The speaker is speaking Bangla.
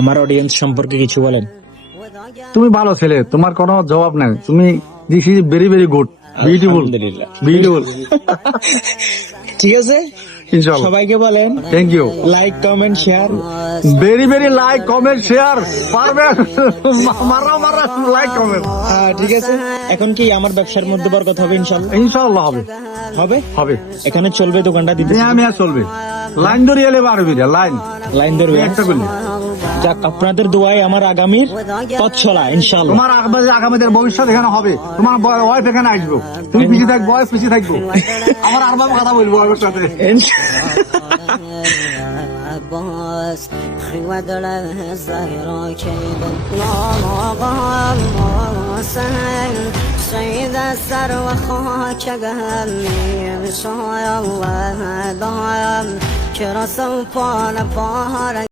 আমার অডিয়েন্স সম্পর্কে কিছু বলেন। তুমি ভালো ছেলে, তোমার কোনো জবাব নাই। তুমি this is very very good, beautiful, আলহামদুলিল্লাহ। বিউটিফুল। ঠিক আছে, ইনশাআল্লাহ। সবাইকে বলেন thank you. Like, comment, share. Very very like, comment, share. পারবে মারা মারা লাইক কমেন্ট। ঠিক আছে, এখন কি আমার ব্যবসার মধ্যে বরকত হবে ইনশাআল্লাহ? ইনশাআল্লাহ হবে, হবে। হবে। এখানে চলবে দোকানটা দিতে, আমি আর চলবে। লাইন ধরে এলে পারবি না, লাইন লাইন ধরবে। একটা করলে। যাক, আপনাদের দোয়ায় আমার আগামীর পথ চলা ইনশাআল্লাহ। তোমার আগামীদের ভবিষ্যৎ এখানে হবে। তোমার ওয়াইফ এখানে আসবো, তুমি পিছিয়ে থাকবো, ওয়াইফ পিছিয়ে থাকবো। আমার আর বাবা কথা বলবো ওর সাথে। عباس ودله الزهرة كيد سهل سيد السر وخاك قهمي بشاي الله دايم كرسو فانا فهر